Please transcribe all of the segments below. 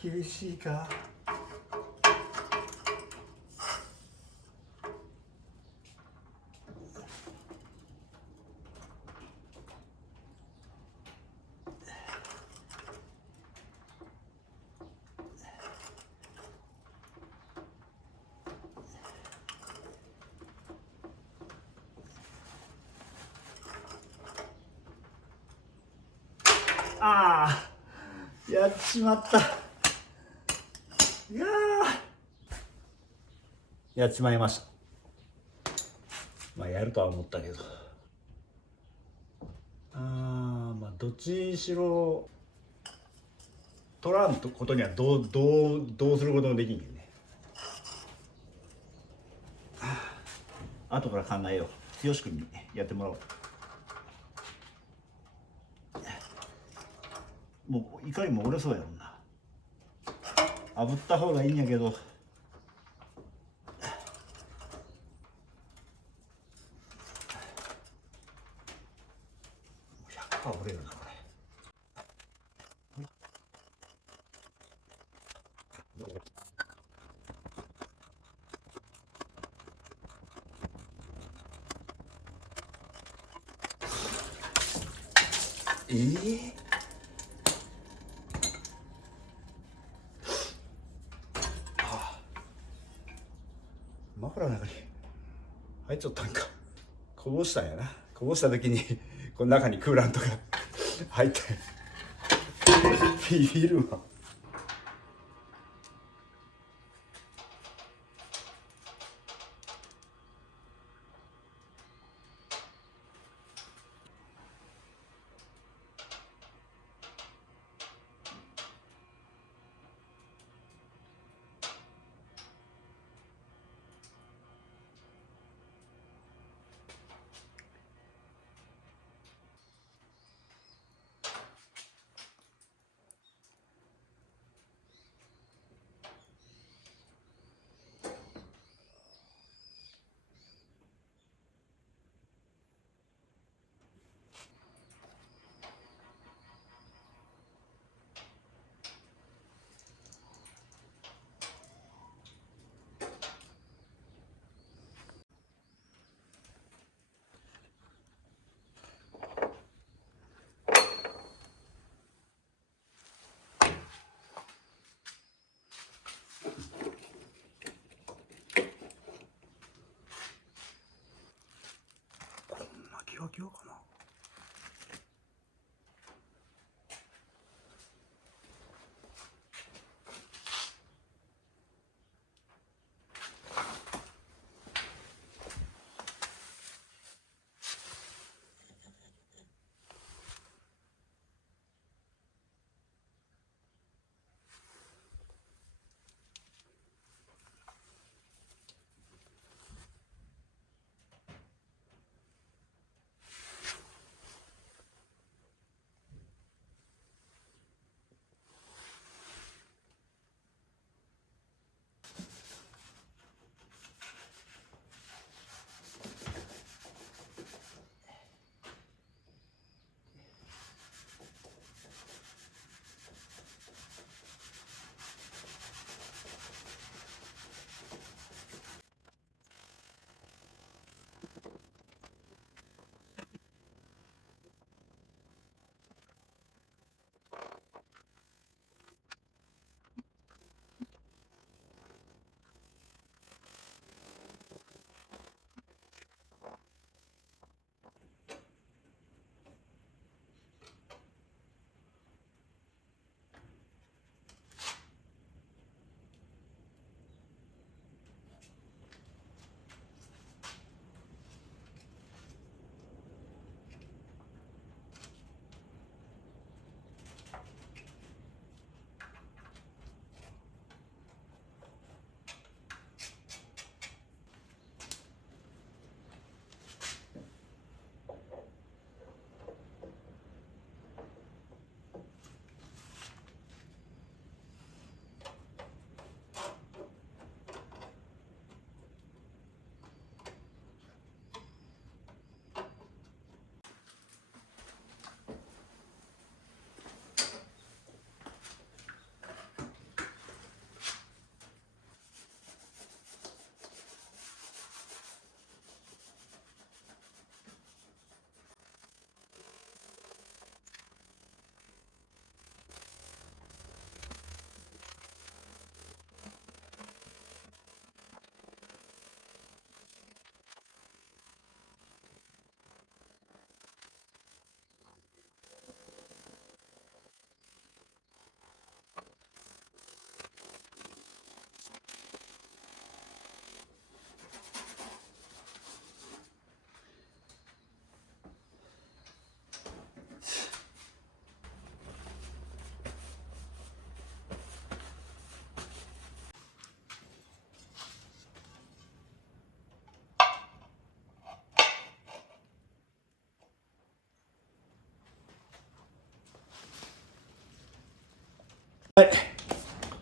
厳しいか。ああ、やっちまった。いややっちまいました。まあやるとは思ったけど、まあどっちにしろ取らんことにはどうすることもできんけんね。後から考えよう。剛君にやってもらおう。もういかにも折れそうやもんな。炙った方がいいんやけど、100%折れるなこれ。マフラーの中に入っちゃったんか。こぼしたんやな。こぼした時にこの中にクーラントが入ってビビるわ。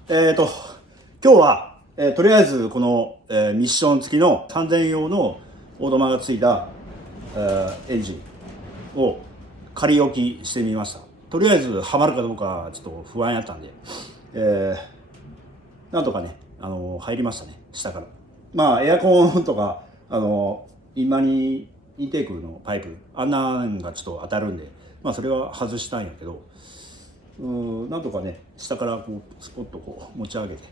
今日は、とりあえずこの、ミッション付きの3000用のオートマがついた、エンジンを仮置きしてみました。とりあえずはまるかどうかちょっと不安やったんで、なんとかね、入りましたね、下から。まあエアコンとかインマニインテークのパイプあんなんがちょっと当たるんで、まあそれは外したんやけど、なんとかね下からこうスポッとこう持ち上げて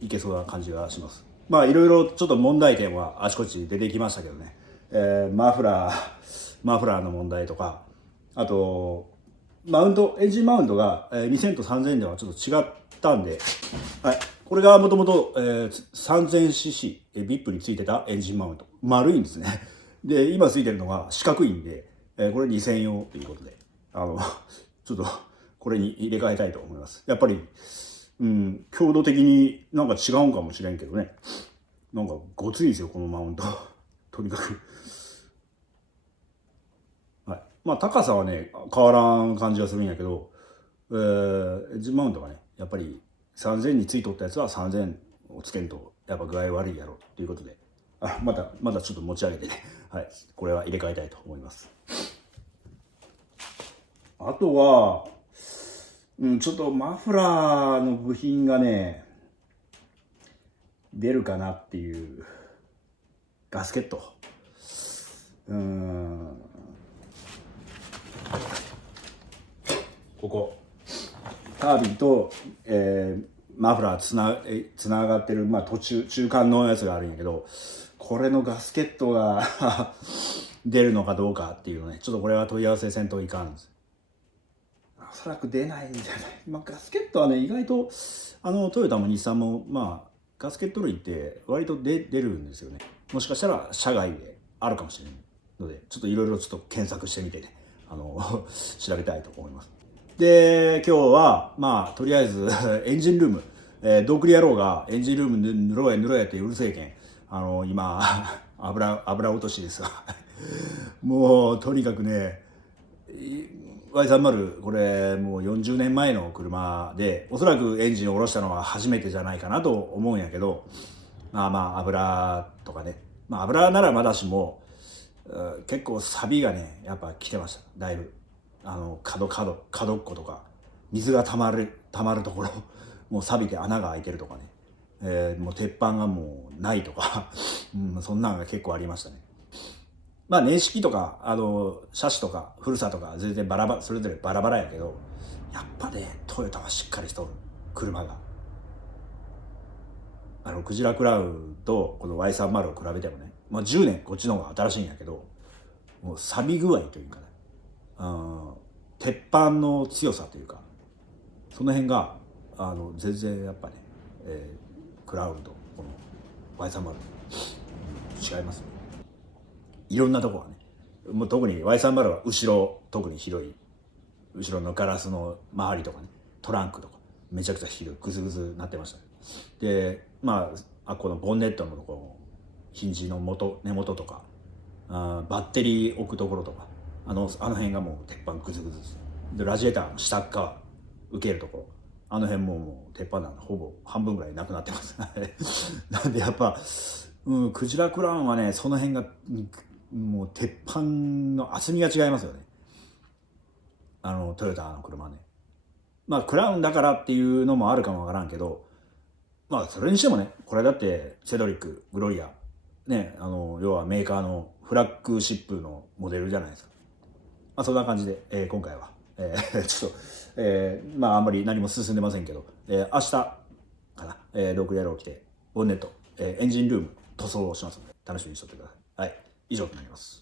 いけそうな感じがします。まあいろいろちょっと問題点はあちこち出てきましたけどね、マフラーの問題とか、あとエンジンマウントが2000と3000ではちょっと違ったんで、はい、これがもともと 3000cc VIP についてたエンジンマウント丸いんですね。で今ついてるのが四角いんで、これ2000用ということでちょっとこれに入れ替えたいと思います。やっぱり強度的になんか違うんかもしれんけどね、なんかごついんですよこのマウントとにかく。はい、まあ高さはね変わらん感じがするんやけど、エンジンマウントがねやっぱり3000についとったやつは3000をつけんとやっぱ具合悪いやろということで、またちょっと持ち上げてね、はい、これは入れ替えたいと思います。あとは、ちょっとマフラーの部品がね出るかなっていう。ガスケット、ここタービンと、マフラーつながってる、中間のやつがあるんやけど、これのガスケットが出るのかどうかっていうのね、ちょっとこれは問い合わせせんといかんです。おそらく出ないんじゃない。ガスケットはね意外とトヨタも日産もガスケット類って割と出るんですよね。もしかしたら社外であるかもしれないので、ちょっといろいろ検索してみてね調べたいと思います。で今日はとりあえずエンジンルーム、ドークリ野郎がエンジンルーム塗ろうやってうるせえけん今油落としですわもうとにかくねY30 これもう40年前の車で、おそらくエンジンを下ろしたのは初めてじゃないかなと思うんやけど、油とかね、油ならまだしも結構サビがねやっぱ来てました。だいぶ角っことか水がたまるところもう錆びて穴が開いてるとかね、もう鉄板がもうないとかそんなのが結構ありましたね。年式とか車種とか古さとか全然それぞれバラバラやけど、やっぱねトヨタはしっかりしとる車が。クジラクラウンとこの Y30 を比べてもね、10年こっちの方が新しいんやけど、もう錆び具合というかね、鉄板の強さというか、その辺が全然やっぱね、クラウンとこの Y30 違いますね。いろんなとこがね、もう特に Y30 は後ろ特に広い、後ろのガラスの周りとかね、トランクとかめちゃくちゃ広いグズグズなってました。でこのボンネットのところ、ヒンジの根元とかバッテリー置くところとかあの辺がもう鉄板グズグズで、ラジエーターの下側受けるところ辺もう鉄板なんでほぼ半分ぐらいなくなってますなんでやっぱ、クジラクラウンはねその辺がもう鉄板の厚みが違いますよね。トヨタの車はね、クラウンだからっていうのもあるかもわからんけど、それにしてもね、これだってセドリックグロリアね、要はメーカーのフラッグシップのモデルじゃないですか。そんな感じで、今回は、ちょっと、あんまり何も進んでませんけど、明日かな、ドークリ野郎来てボンネット、エンジンルーム塗装をしますので楽しみにしておいてください。はい、以上となります。